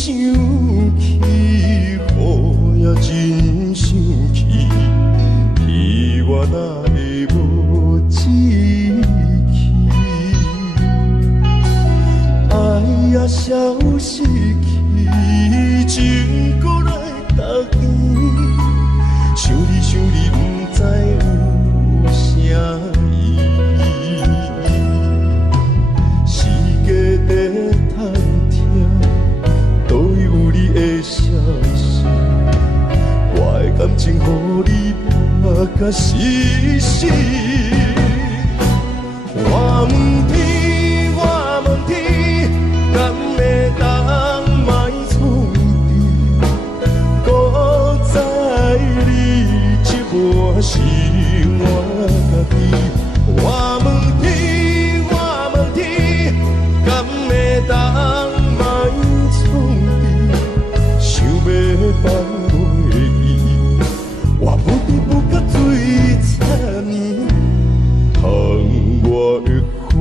想起，雨也真想起，彼我哪会无志气？爱也消失去，情搁来逐年，想你想你，不知有啥意义。世界在探听，倒位有你的消息？我的感情，予你拍甲死死。我问天，我问天，敢会当卖创治？搁在你这半是我家己。我问天，我问天，敢会当卖创治？想要放袂记，我不得不甲最惨呢。疼我的苦，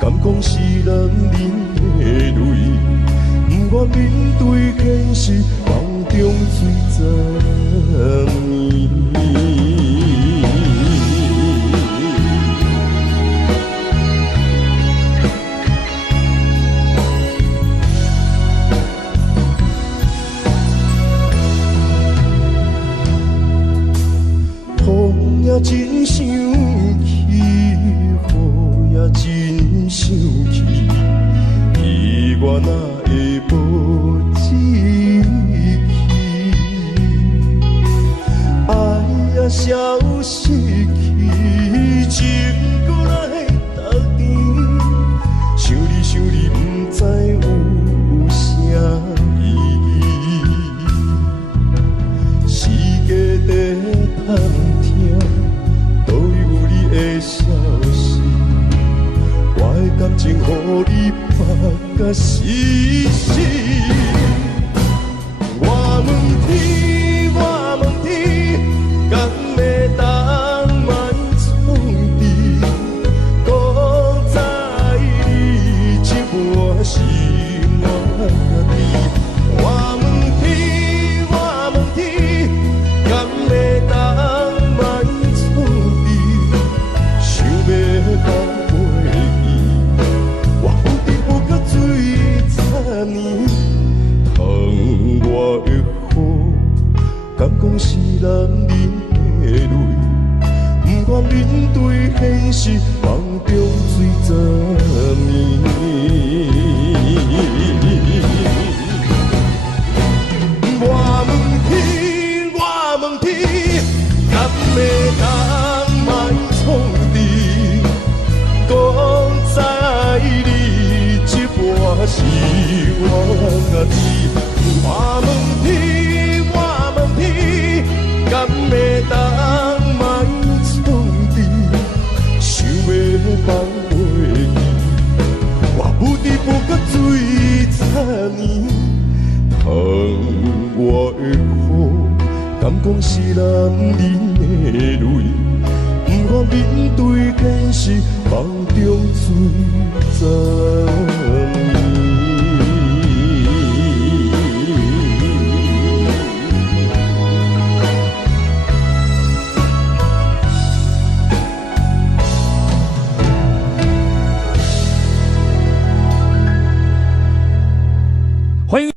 敢讲是人忍的泪，不愿面对现实，梦中最残念。风也真想起，雨也真想起，彼我哪会无志气？爱也消失去，情搁来逐年，想你想你，不知有啥意义。世界在探听，倒位有你的消息？我的感情，予你拍甲死死。我问天，我问天，敢会当卖创治？搁在你这半是我家己。我问天，我问天，敢会当卖创治？想要放袂记，我不得不甲最惨呢。疼我的苦，敢讲是人忍的泪，不愿面对现实，梦中最残念。我问天，我问天，敢会当卖创治？搁在你这半是我家己。我问天，我问天，敢会当卖创治？想要放袂记，我不得不甲最惨呢。疼我的苦，敢讲是人忍的泪，不愿面对现实，梦中最残念。欢迎。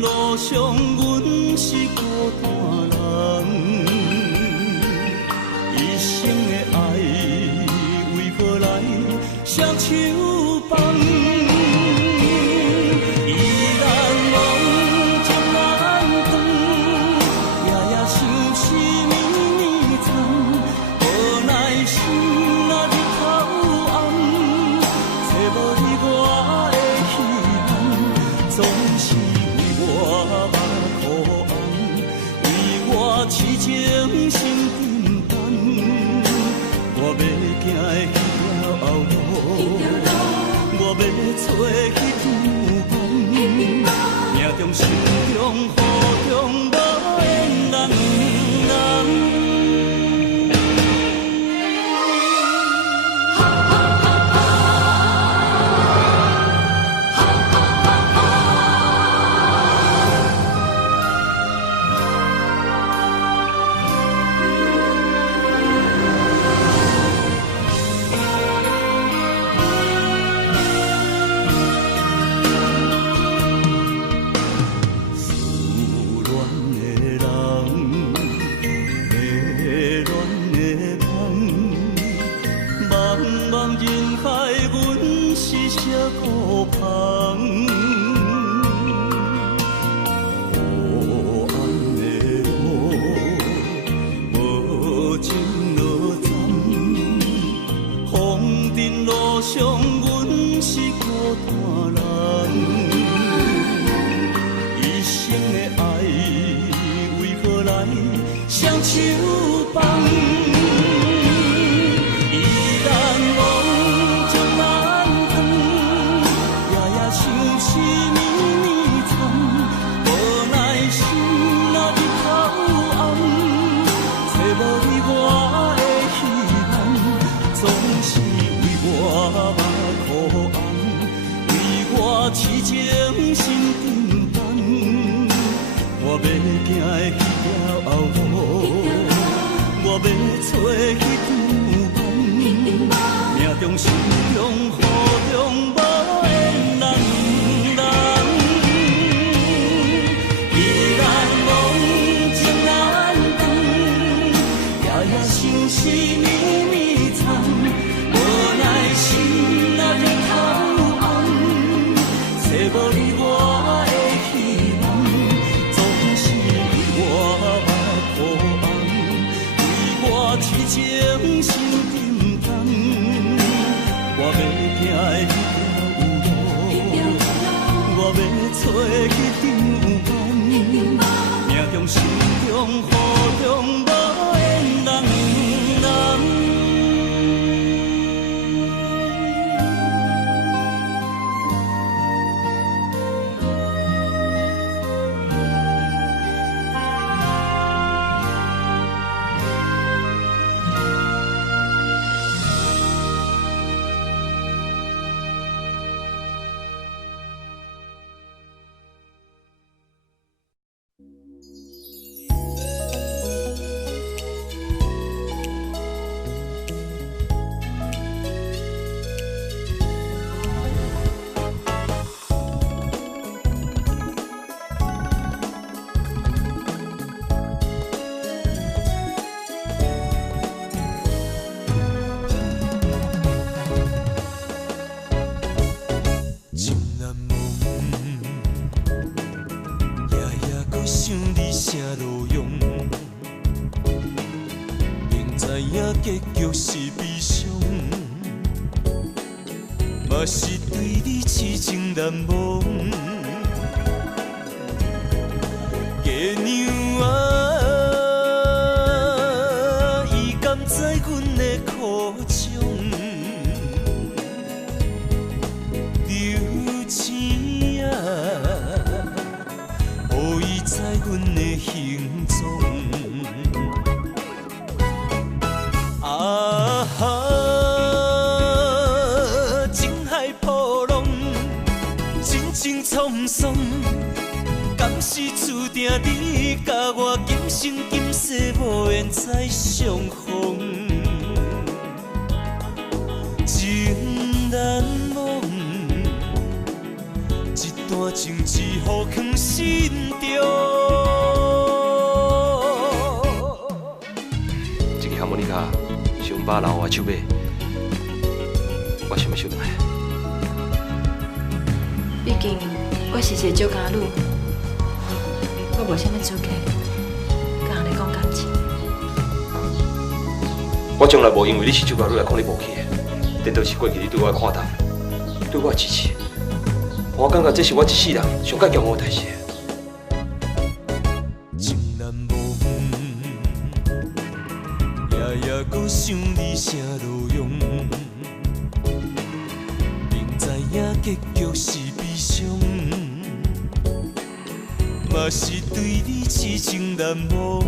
路上，阮是孤单人。手放。依然梦将难断，夜夜想是绵绵长，无奈心若日头暗，找无你我的希望，总是为我目苦红，为我痴情心沉重。我要行的迄条后路，我要找迄条梦，命中心中雨中无缘人。结局是悲伤，嘛是对你痴情难忘。月娘啊，伊甘知阮的苦衷，留钱啊，予伊知阮的行踪。啊哈！情海波浪，真情沧桑，敢是注定你甲我今生今世无缘再相逢？情难忘，一段情只好藏心中。这个哈莫尼卡是阮爸留我手买，我我想要想来。毕竟我是一个酒家女，我无啥物出价，甲人咧讲感情。我从来无因为你是酒家女来看你无起的，颠倒是过去你对我的看淡，对我的支持。我感觉这是我一世人上该骄傲的代志。情难忘，夜夜搁想你啥路用，明知影结局是悲伤，嘛是对你痴情难忘。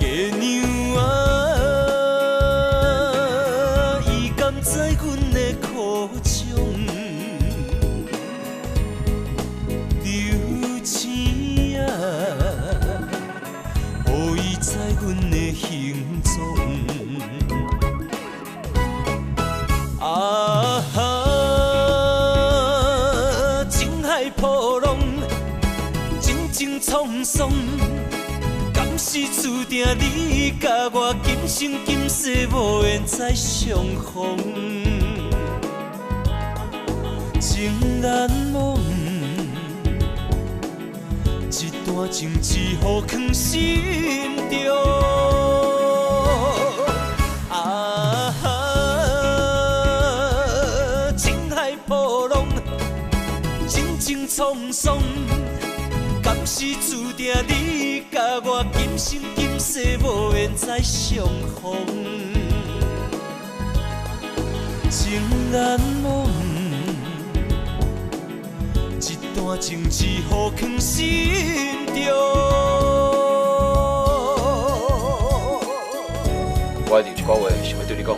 月娘啊，伊甘知阮的苦衷，留钱啊，予伊知阮的行踪。啊哈，情海波浪，情情沧桑。敢是注定你甲我今生今世无缘再相逢？情难忘，一段情只好藏心中。啊哈，情海波浪，情情沧桑。敢是注定你甲我今生今世无缘再相逢？情难忘，一段情只好藏心中。我一定有一句话想要对你讲，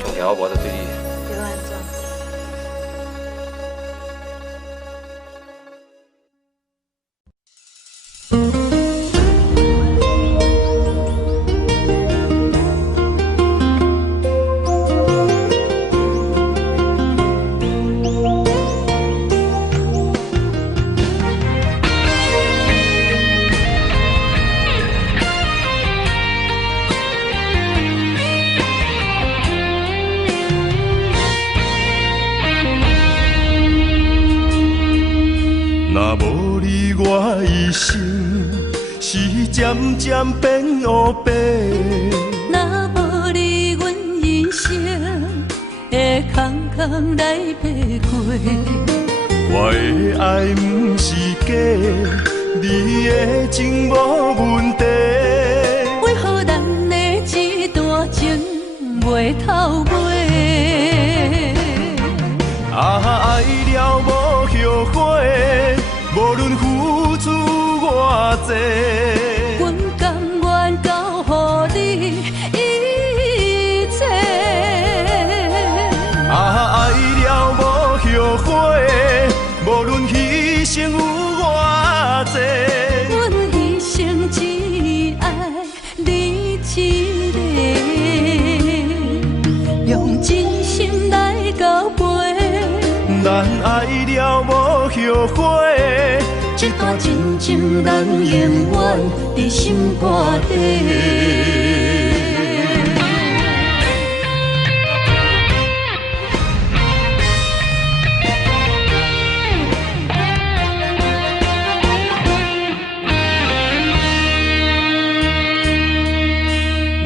从今我无再对你。对我安怎？若无你，我一生是渐渐变黑白。若无你，阮人生会空空来爬过。我的爱不是假，你的情无问题。为何咱的这段情袂透尾？爱了无后悔，无论付出偌济。阮甘愿交予你一切。爱了无后悔，无论牺牲有偌济。阮一生只爱你一个，用真心来交陪。咱爱了无后悔，这段真情咱永远伫心肝底。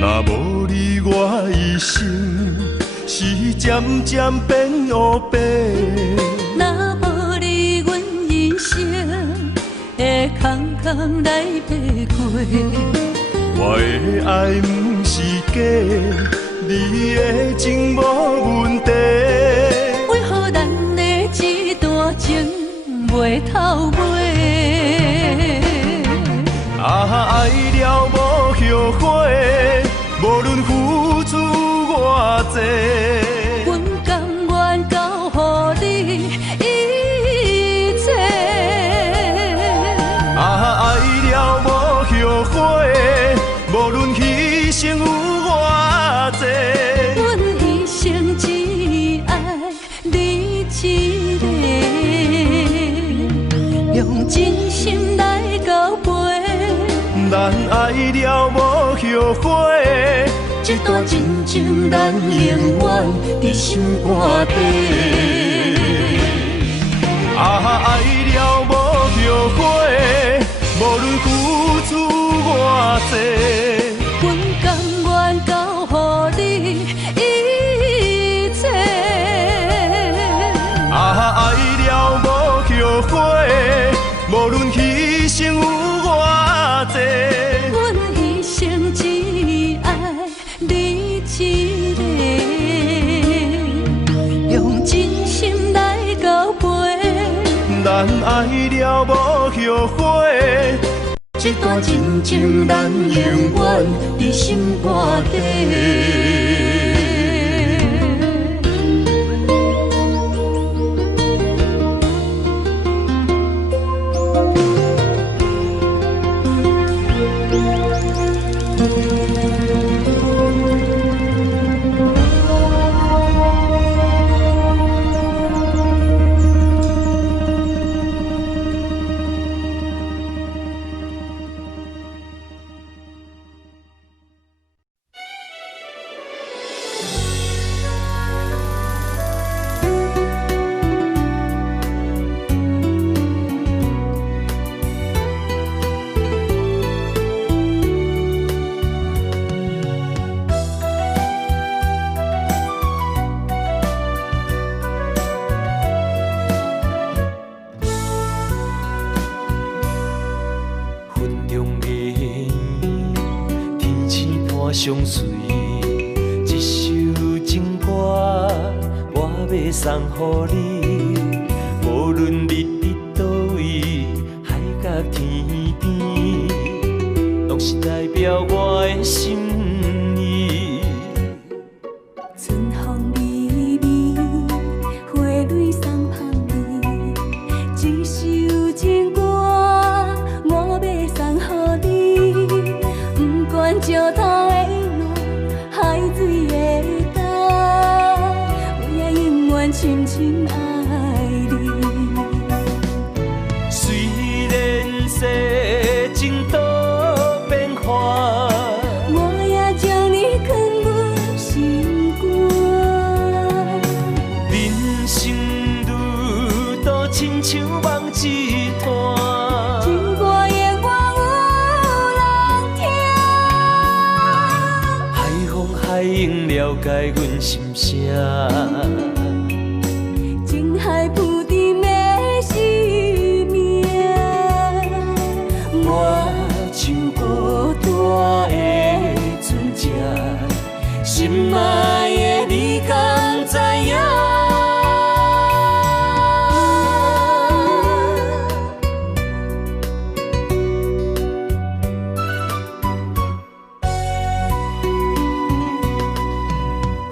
若无你，我一生是渐渐变黑白。若无你，阮人生会空空来爬过。我的爱不是假，你的情无问题。为何咱的这段情袂透尾？爱了无后悔，无论付出偌济。阮甘愿交予你一切。爱了无后悔，无论牺牲有偌济。阮一生只爱你一个，用真心来交陪。咱爱了无后悔，这段真情咱永远伫心肝底。爱了无后悔，无论付出偌济，阮甘愿交予你一切。爱了无后悔，无论牺牲有偌济，阮一生只爱你一个，用真心来交陪。咱爱了无后悔，这段真情咱永远伫心肝底。相随，一首情歌，我要送予你。无论你伫倒位，海角天边，拢是代表我的心意。春风微微，花蕊送香味，一首情歌，我要送予你。不管石头的路，海水的干，我也永远深深爱你。虽然世情多变化，我也将你藏入心肝。人生路途亲像梦一段，情歌永远有人听。海风海涌了解阮心声，情海浮沉的生命，我像孤单的船只，心爱的你敢知影？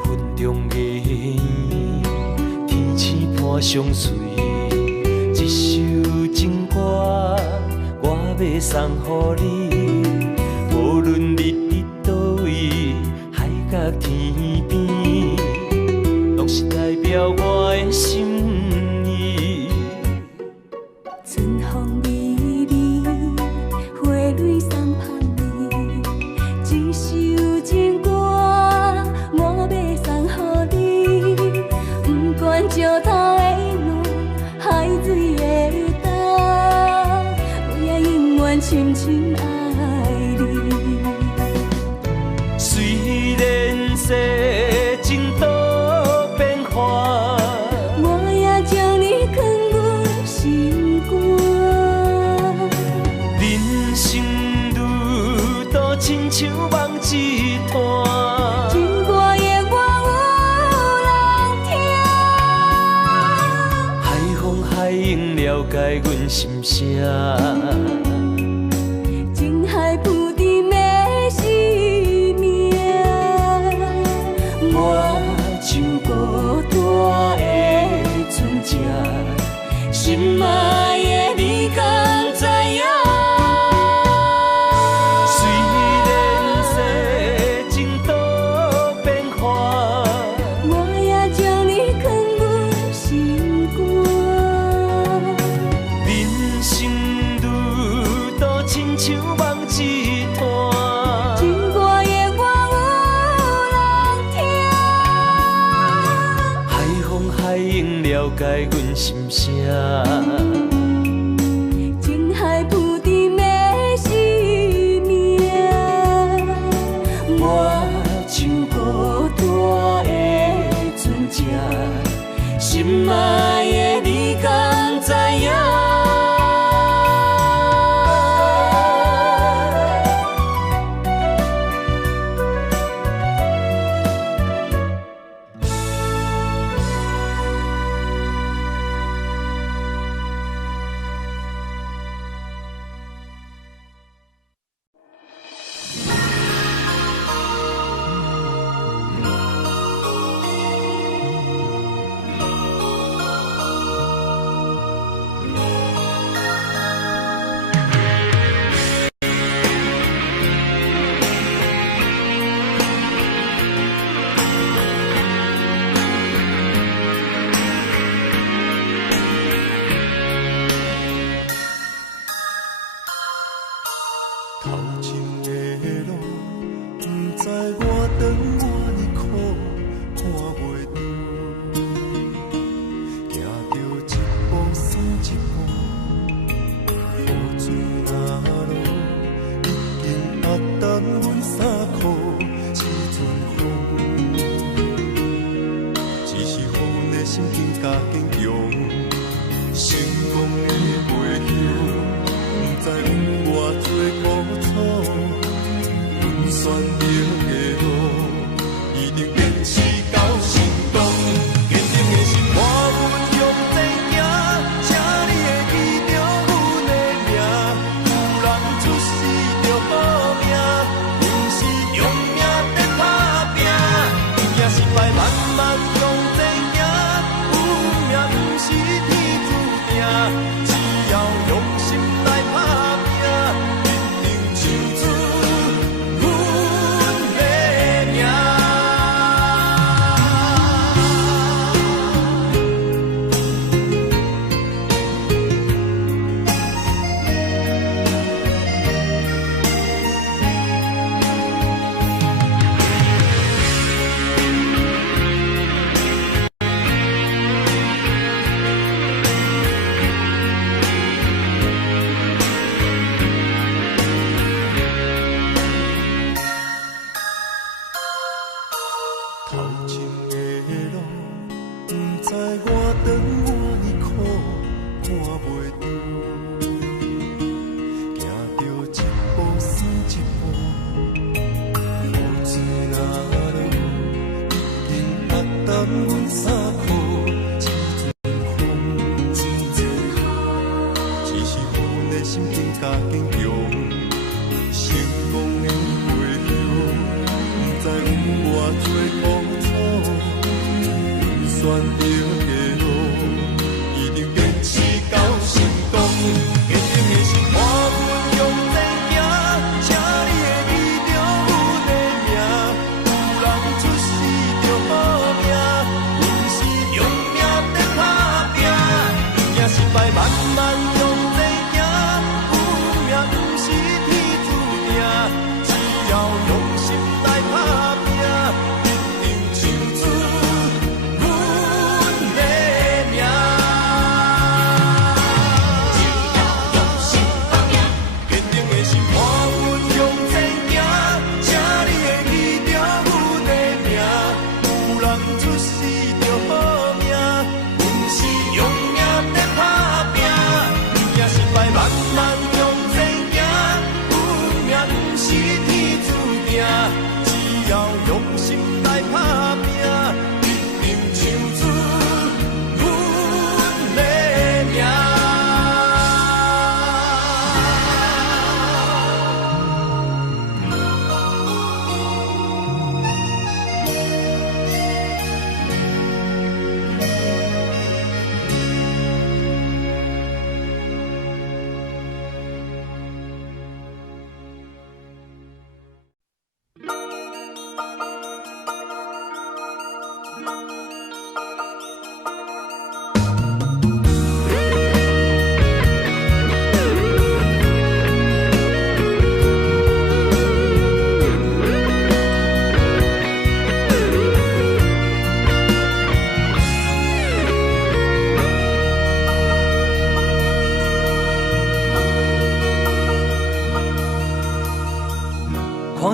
云中月圆，天星伴相随，一首情歌，我要送予你。无论你伫倒位，海角天边，拢是代表我的心意。春风微微，花蕊送香味，一首情歌，我要送予你。不管石头的路，海水的干，我也永远深深爱你。虽然世情多变化，我也将你藏入心肝。人生路途亲像梦一段，情歌永远有人听。海风海涌了解阮心声，情海浮沉的生命，我像孤单的船只，心爱的你敢知影？虽然世情多变化，我也将你藏入心肝。人生路声。情海浮沉的生命，我像孤单的船只，心爱的你敢知影？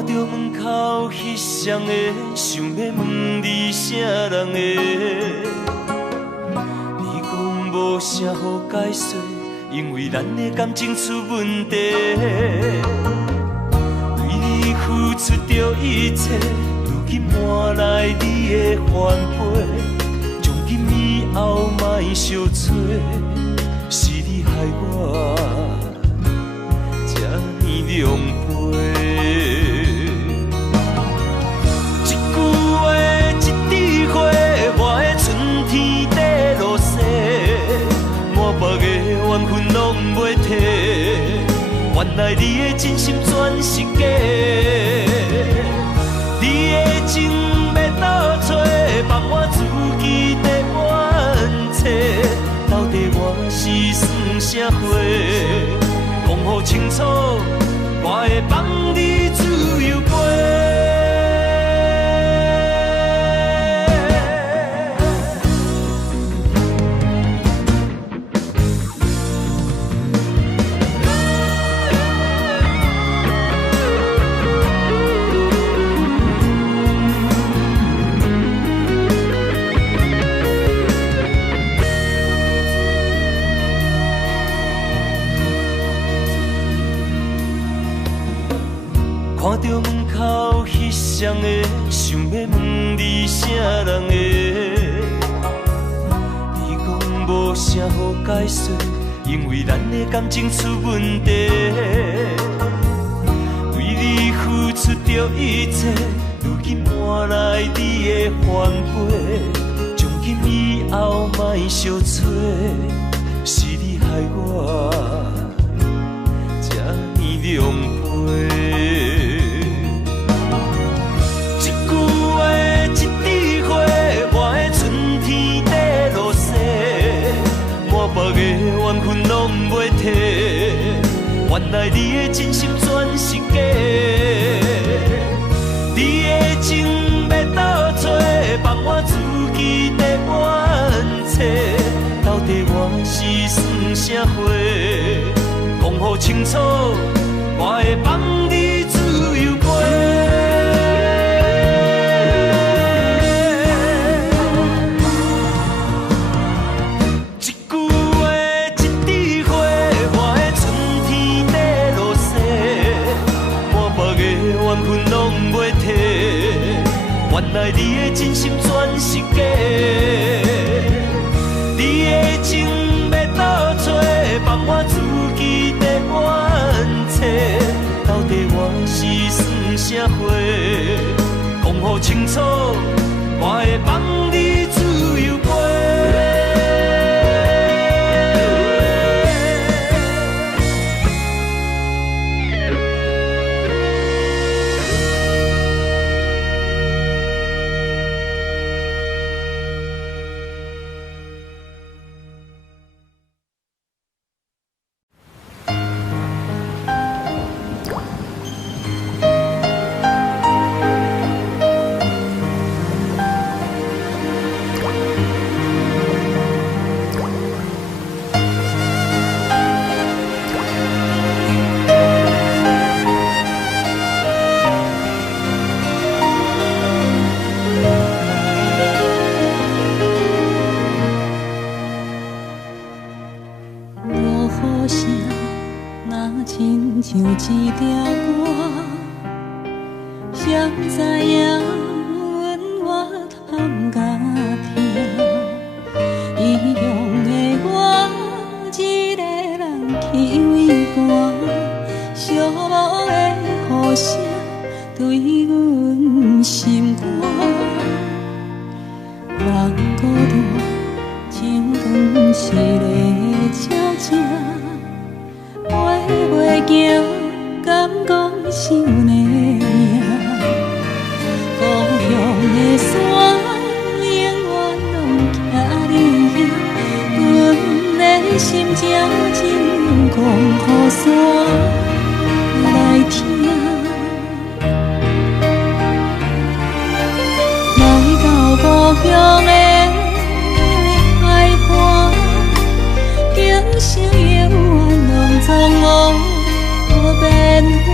到门口彼双的，想要问你啥人的？你讲无啥好解释，因为咱的感情出问题。为你付出着一切，如今换来你的反悔。从今以后莫相找，是你害我这呢狼狽。一句话，一枝花，我的春天在落雪，满目的缘分拢袂褪。原来你的真心全是假，你的情要倒找，放我自己在冤切。到底我是算啥货？讲好清楚，我会放你自由飞。看到门口彼双的，想要问你啥人的？你讲无啥好解释，因为咱的感情出问题。为你付出着一切，如今换来你的反悔。从今以后莫相找，是你害我这呢狼狽。目的缘分拢袂褪，原来你的真心全是假，你的情要倒找，放我自己在冤切。到底我是算啥货？讲好清楚，我会放你自由飞。原来你的真心全是假，你的情要倒找，放我自己在冤切。到底我是算啥货？讲好清楚，我会放你自由飞。像一条歌，谁知影阮我谈甲听，异乡的我一个人去为寒，寂寞的雨声对阮心肝，人孤单，像长时个鸟只。袂行，敢讲想的命。故乡的山，永远拢徛你遐。阮的心正真讲予山来听。来到故乡的海岸，今生永远拢总无变化。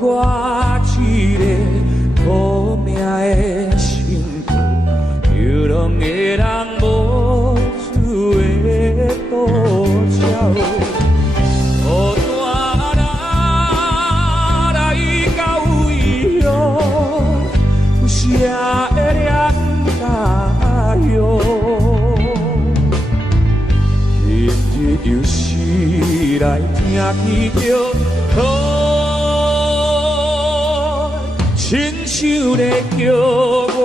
我一个苦命的心肝，流浪的人无处的渡桥，孤单来到异乡，有谁会念家乡？今日又是来听起叫。亲像在叫我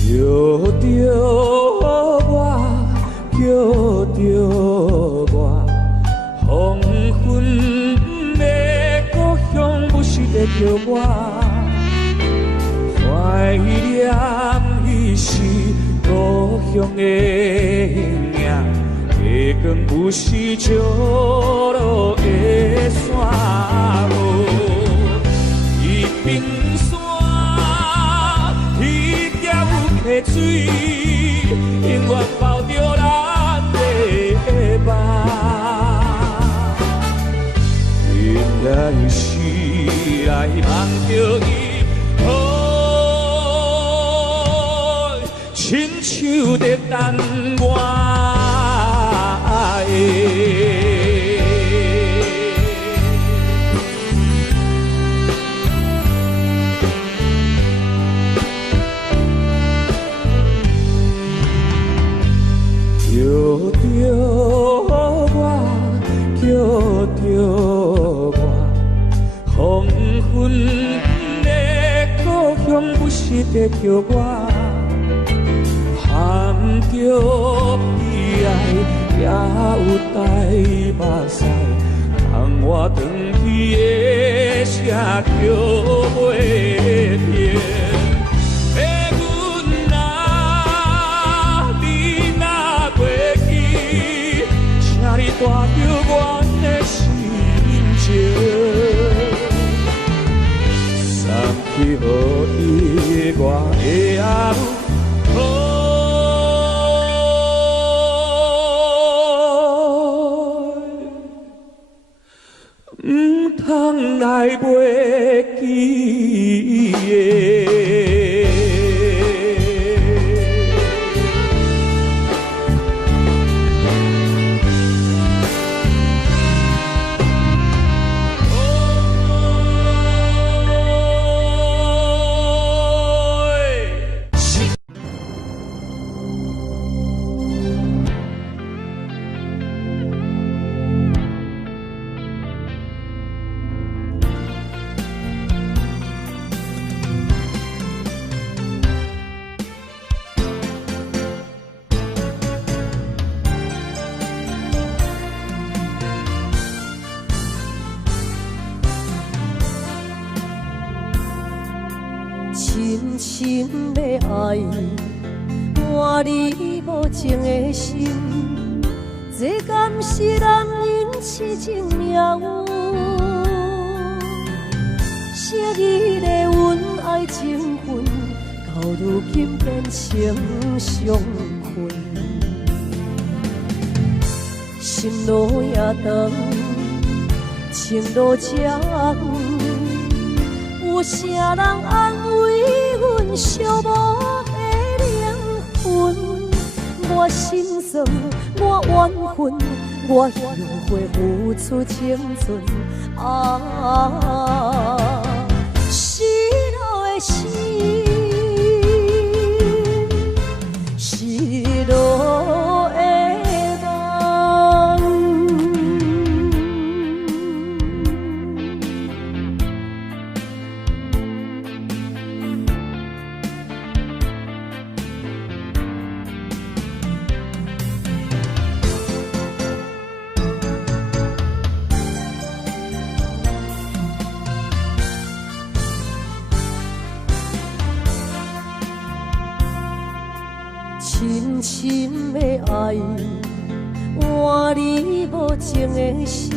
叫着我，叫着我。黄昏的故乡不是在叫我，怀念彼时故乡的影，月光不是石路的山路，一边山一条溪水，永远包着咱的梦。原来是来望着伊，亲像在等我叫着我，叫着我。黄昏的故乡不是在叫我，含着悲哀也有带目屎，让我回去的声叫袂停。阮若你若袂记，请你带着阮的心情。去予伊我的爱唔通来袂记的。深深的爱，换你无情的心，这敢是男人痴情命运？昔日的恩爱情分，到如今变成伤痕。心路也长，情路这远。有啥人安慰阮寂寞的灵魂？我心酸，我怨恨，我后悔付出青春。失落的心，失落的深深的爱，换你无情的心，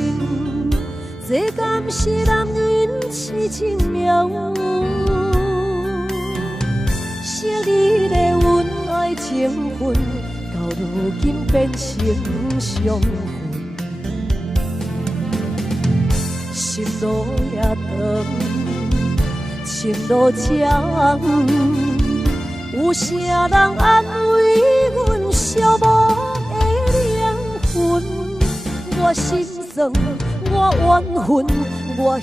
这敢是男人痴情了有？昔日的恩爱情分，到如今变成伤痕。心路也长，情路长，有啥人安慰阮消磨的灵魂？我心酸，我怨恨，我后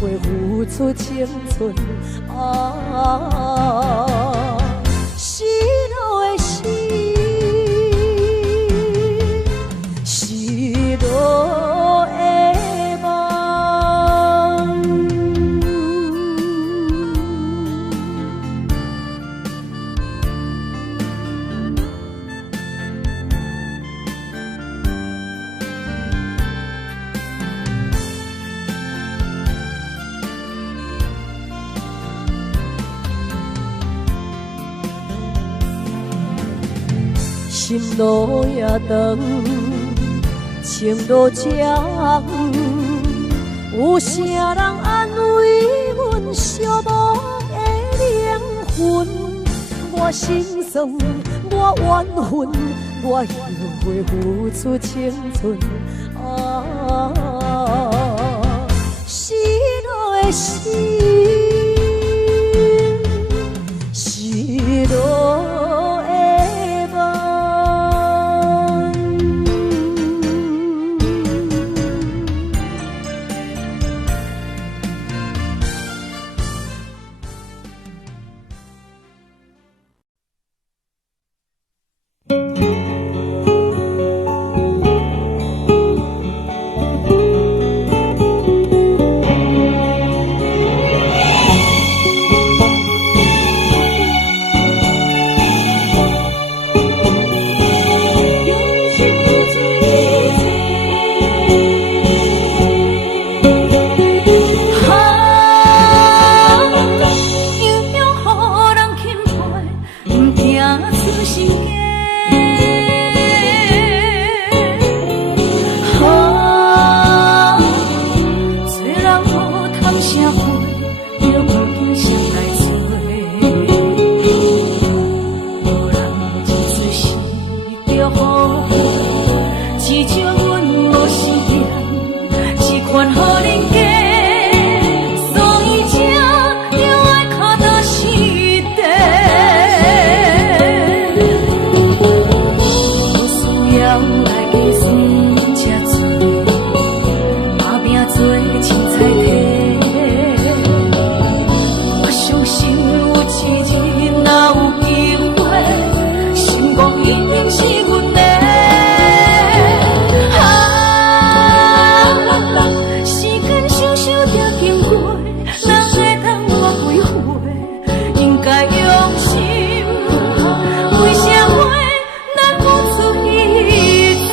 悔付出青春。失落的心，失落的梦。心路也长，情路长，有啥人安慰阮消磨的灵魂？我心酸，我怨恨，我后悔付出青春。失落的心，失落。为什么咱付出一切？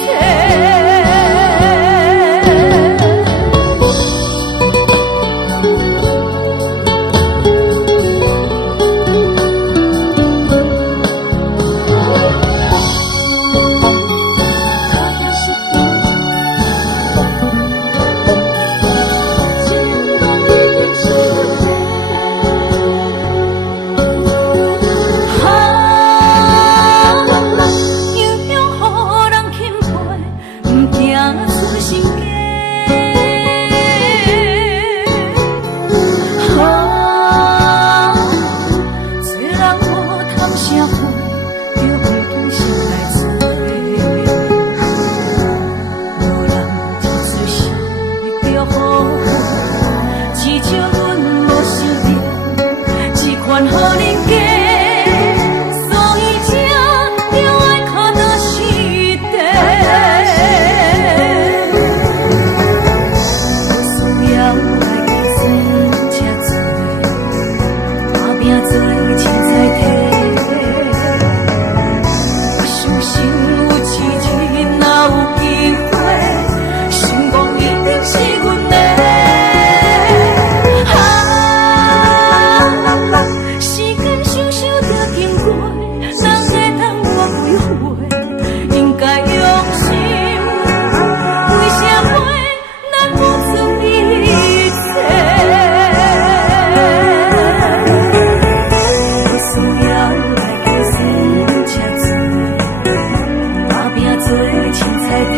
彩体。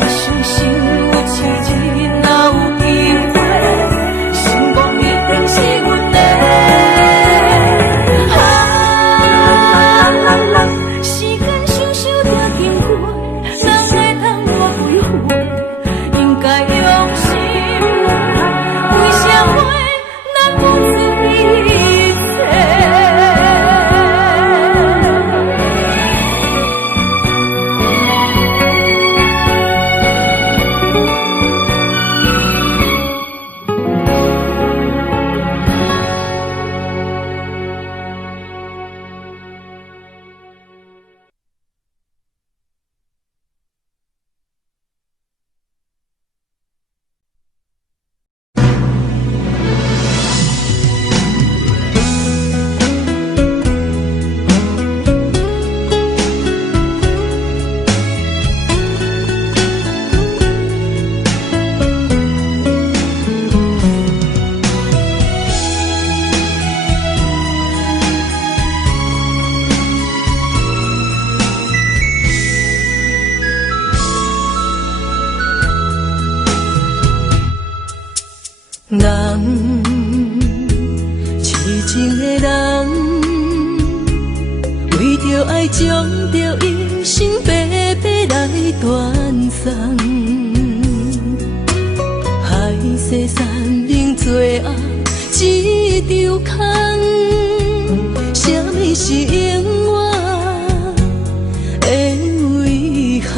我相信有奇迹，若有机会，成功一定是阮的。时间想想多经过，人会当我归回，应该用心。为什么咱付出一切？人，痴情的人，为着爱将着一生白白来断送，海誓山盟最后一场空，什么是永远的遗憾？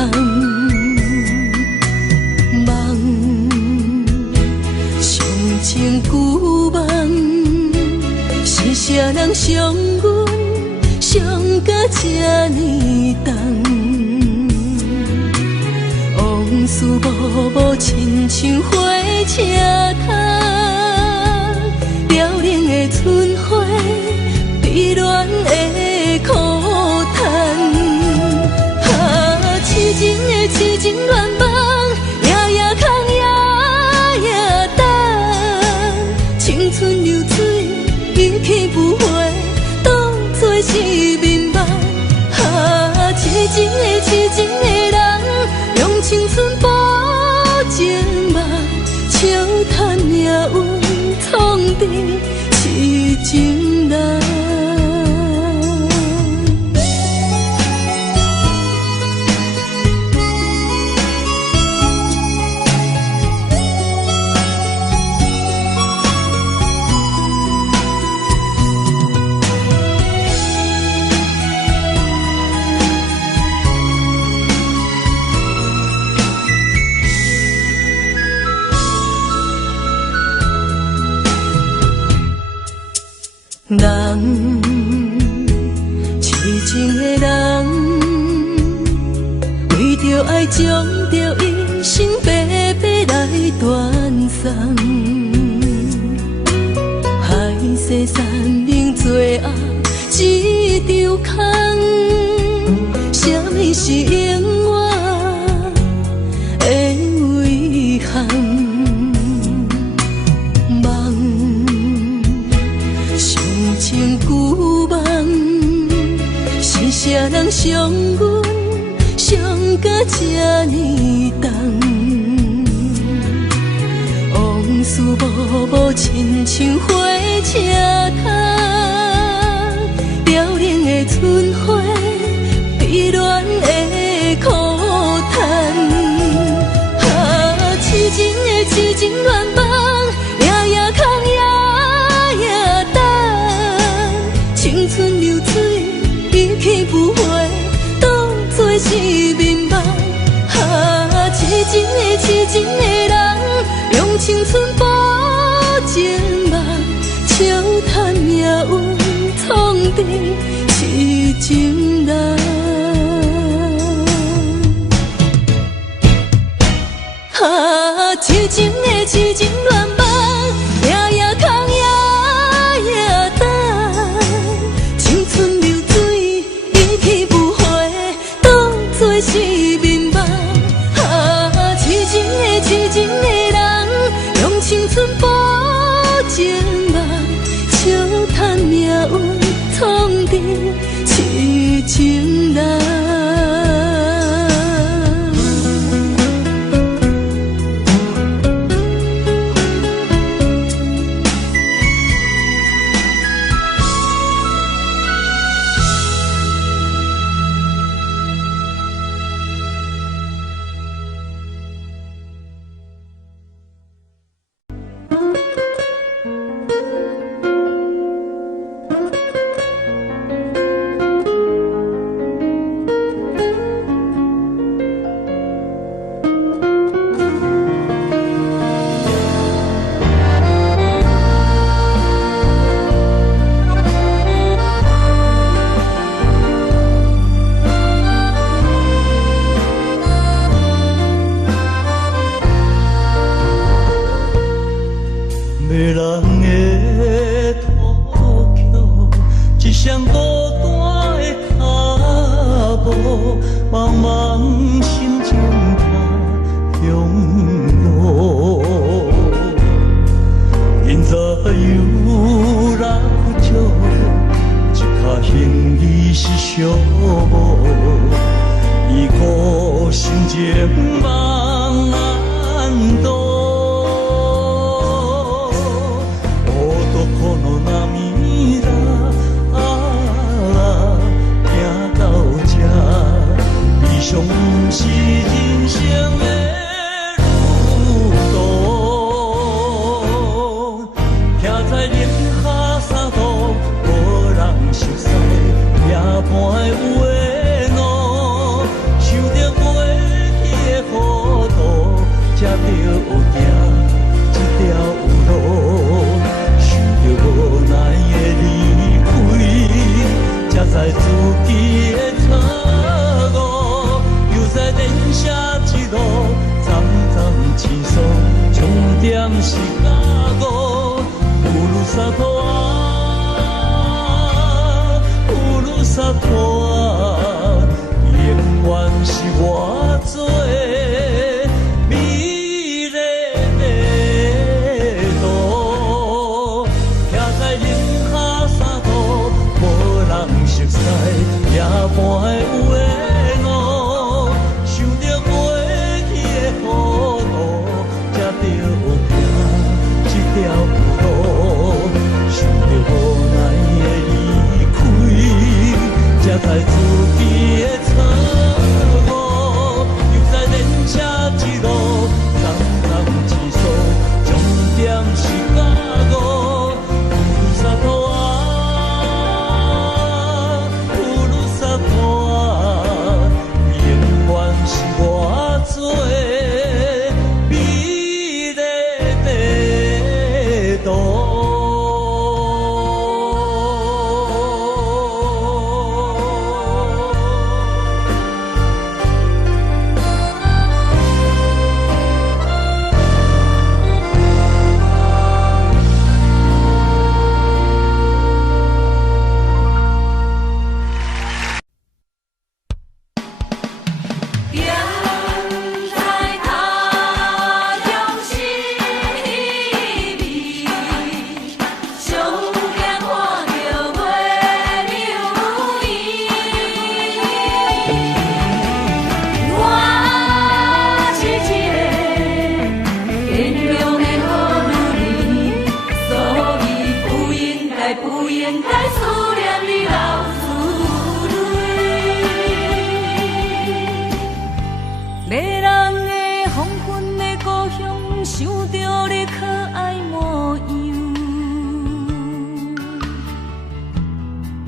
情旧梦，是啥人伤阮，伤甲这呢重？往事幕幕，亲像火车头，凋零的春花，悲恋的苦叹。痴情的痴情恋梦，夜夜空夜夜等。青春流水，一去不回，当作是眠梦。痴情的痴情的人，用青春补情梦，笑叹命运创治痴情人。人，痴情的人，为着爱将着一生白白来断送，海誓山盟最后一场空，什么是永远的遗憾？情旧梦，是啥人伤阮，伤甲这呢重？往事幕幕，亲像火车头，凋零的春花，悲恋的苦叹。痴情的痴情恋梦，夜夜空夜夜等。青春流水，一去不回，当作是眠梦。痴情的痴情的人，用青春补情梦，笑叹命运创治痴情。苦，伊苦心情茫然度。この涙行到这，悲伤不是人生的路途，徛在林下三途，无人熟悉，夜半有的路，想着过去的糊涂，才着行这条路。无奈的离开，才知自己的错误。又在人生一路，惨惨凄楚，终点是假误。有路洒脱啊，有路洒脱啊，永远是我做。夜半有的路，想着过去的糊涂，才着行这条路。想着无奈的离开，才知自己的错误。又在人生一路，惨惨凄楚，终点是假误。有洒脱啊！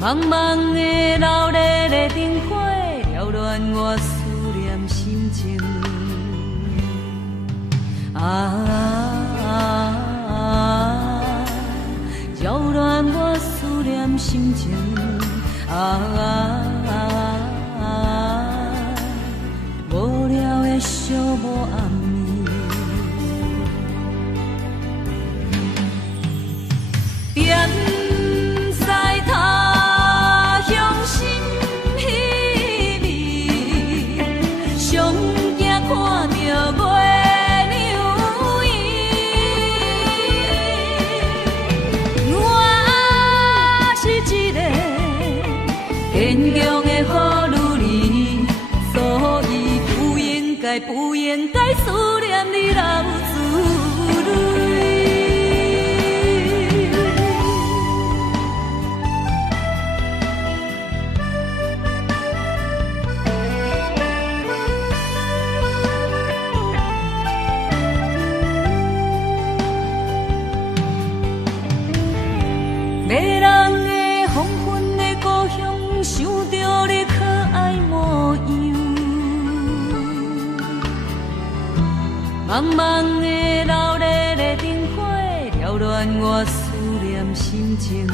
茫茫的老热的灯火，扰乱我思念心情。扰乱我思念心情。无聊的寂寞暗暝。点不应该思念你流珠泪。迷人的黄昏的故乡，想着你可爱模样。茫茫的老热的灯火，扰乱我思念心情。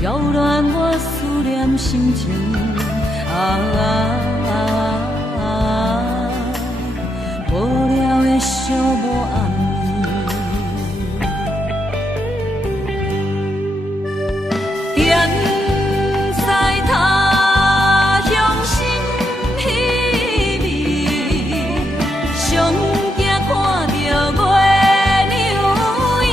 扰乱我思念心情。无聊的寂寞暗暝。点想惊看到月亮圆，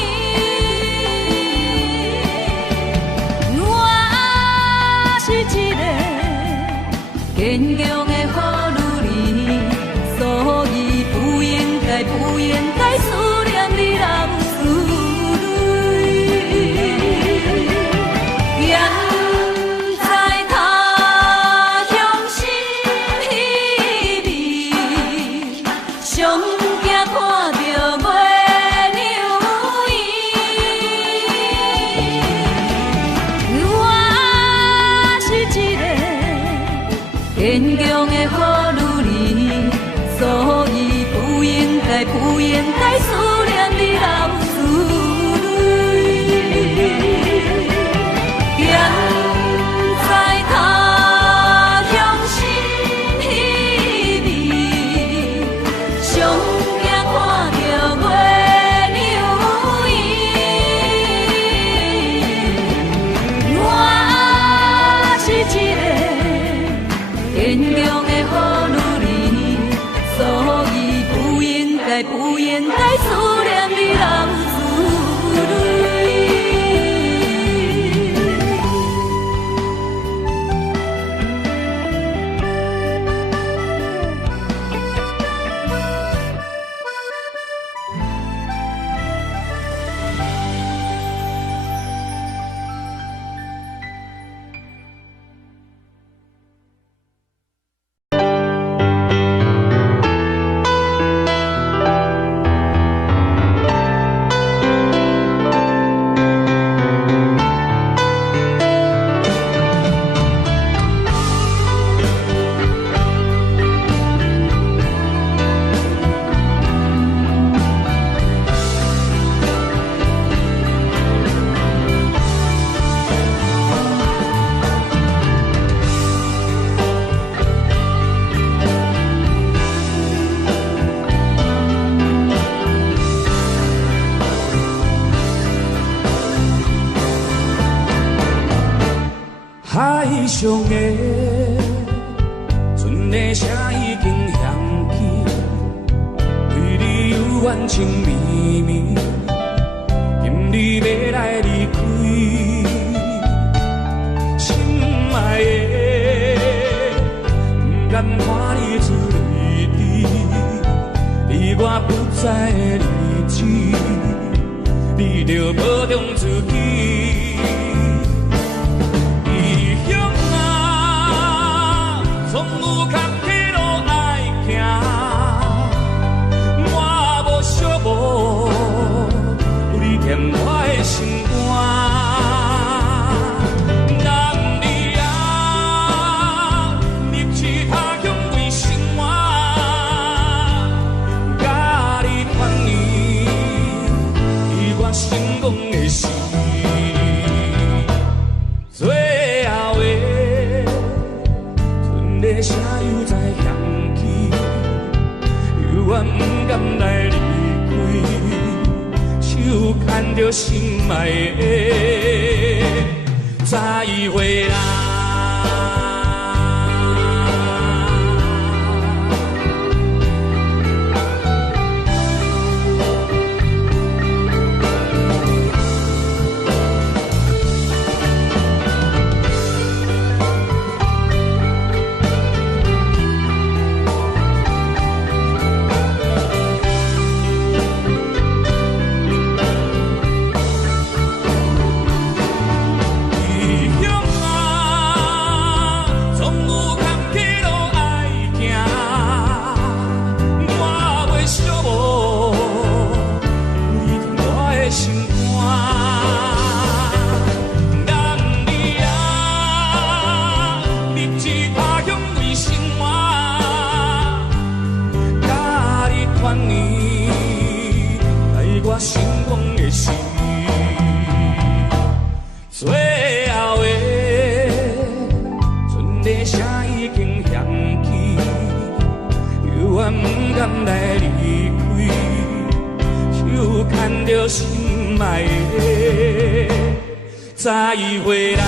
坚强的护女儿，所以不应该思念你老子女。远在他乡心稀微，上惊看着月亮圆。我是一个坚强的好女儿，所以不应该思念你老子女。海上的船的声已经响起，对你有怨情绵绵，今日要来离开。心爱的，不甘看你自离离，在我不在的日子，你着保重自己。总有坎坷路爱行，我无寂寞，你添我的心肝。男儿啊，立志他乡为生活，甲你团圆，是我成功的事。声又在响起，犹原不甘来离开，手牵着心爱的，再会啦。成功的事，最后的船的声已经响起，犹原不甘来离开，手牵着心爱的，再会啦。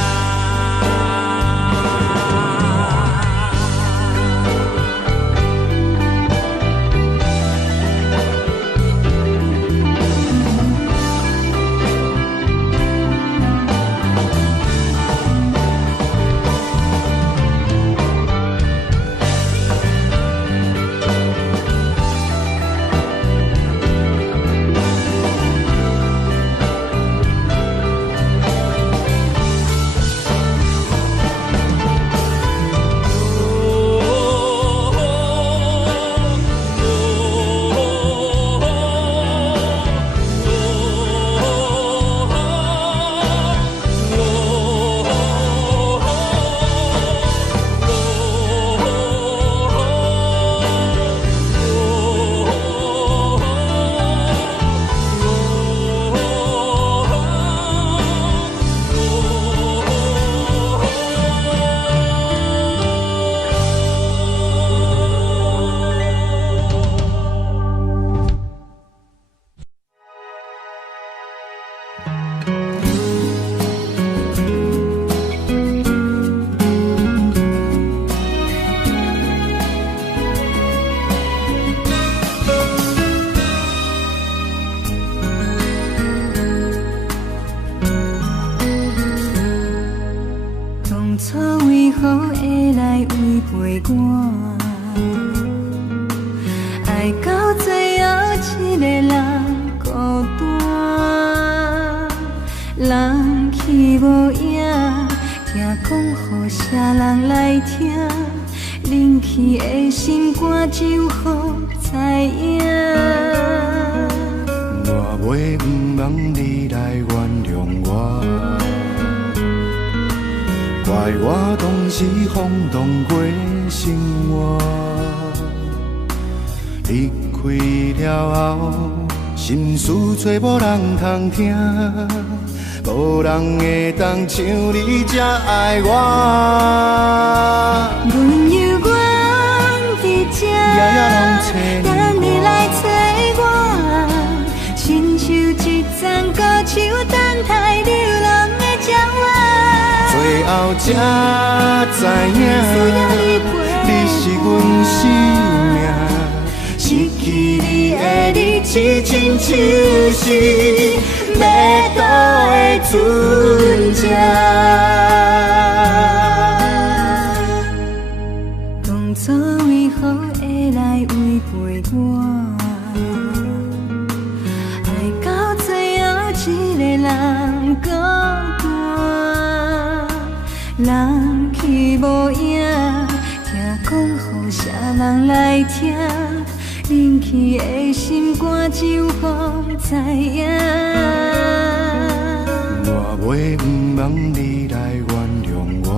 初为何会来违背我？爱到最后一个人孤单，人去无影，听讲予啥人来听？冷去的心肝只有予知影。我袂毋望你来原谅我，怪我当时冲动过生活。离开了后，心事找无人通听，无人会当像你这爱我。阮犹原伫这，夜夜拢找等你来找我，亲像一丛孤树等待流浪的鸟仔。最后才知影，你是阮生命。失去你的日子，亲像是要倒的船只。当初为何会来违背我？爱到最后一个人孤单，人去无影，听讲予啥人来听？冷去的心肝只有予知影。我袂毋望你来原谅我，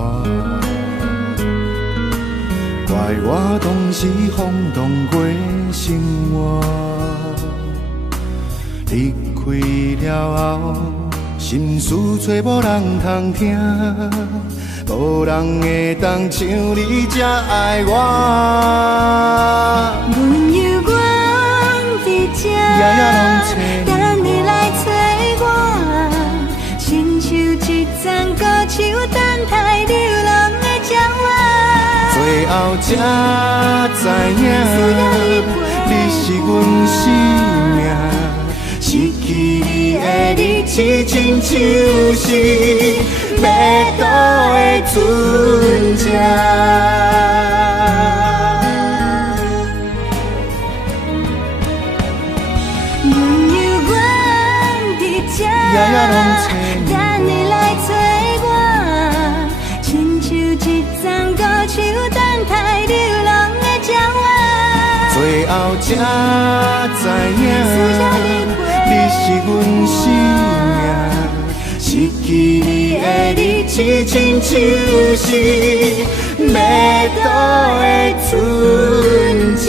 怪我当时冲动过生活。离开了后，心事找无人通听，无人会当像你这爱我。阮犹原伫这，夜夜拢找等你来找我，亲像一丛孤树等待流浪的鸟仔。最后才知影，你是阮生命。失去你的日子，亲像是要倒的船只。夜夜拢找等你来找我，亲像一丛孤树等待流浪的鸟仔。最后才知影，你是阮生命。失去你的日子，亲像是要倒的船只。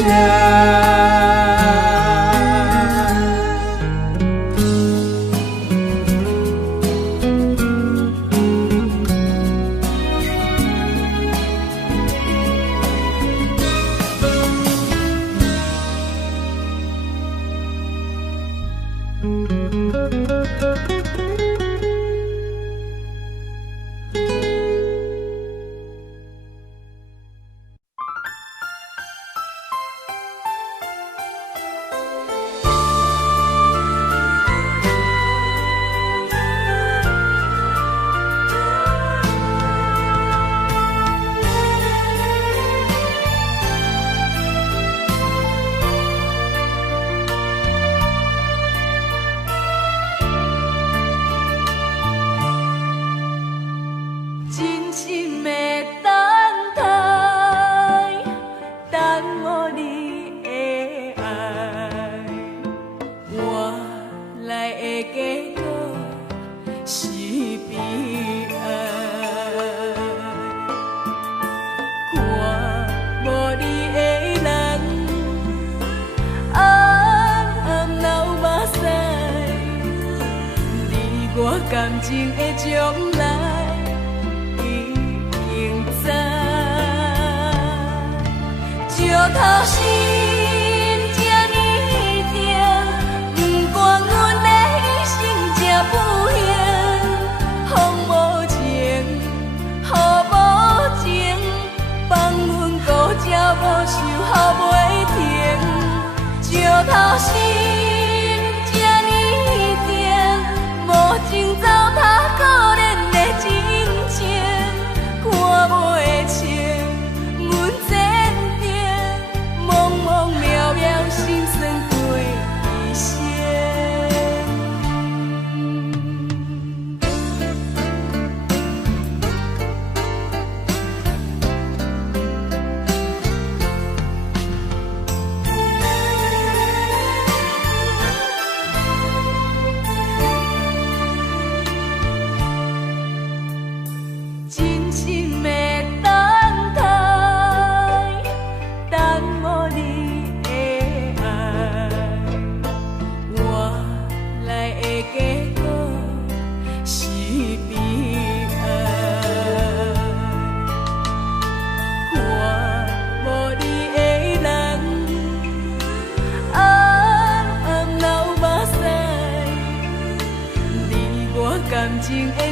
感情的将来已经知，石头心这呢重，不管阮的一生这不幸，风无情，雨无情，放阮孤鸟无收雨袂停，石头心。无情糟蹋可怜的真情，看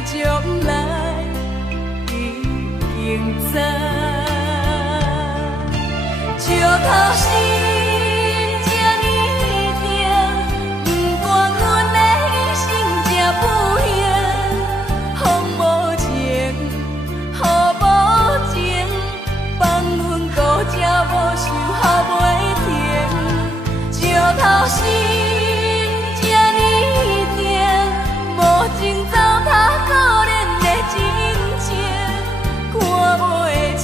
将来已经知。石头心这呢定，不管阮的心这不幸，风无情，雨无情，放阮孤只无想好袂停。石头心这呢定，无情糟蹋可怜的真情，看袂清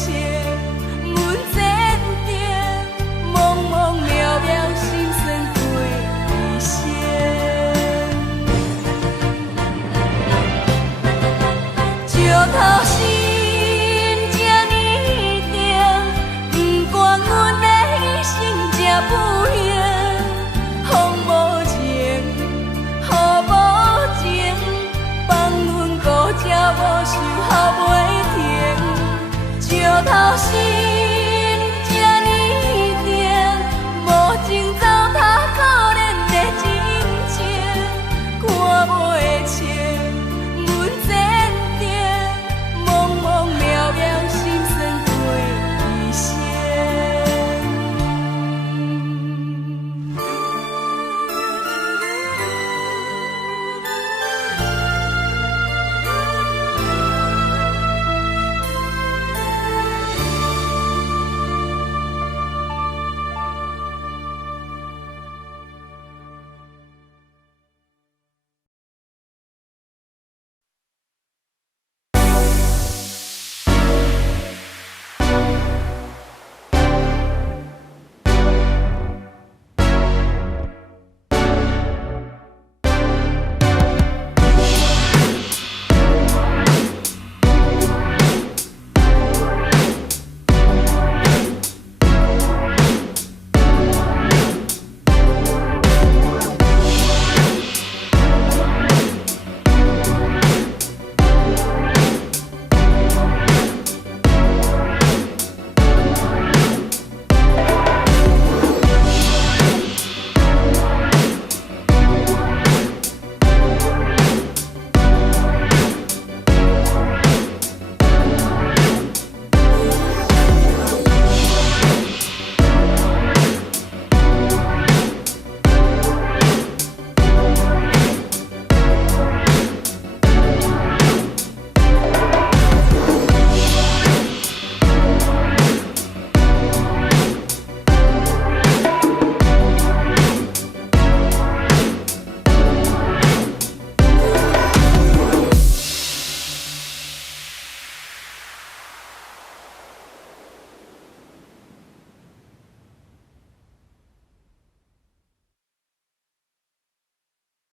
阮前程，茫茫渺渺心酸过一生。石头心这呢定，不管阮的一生这不幸。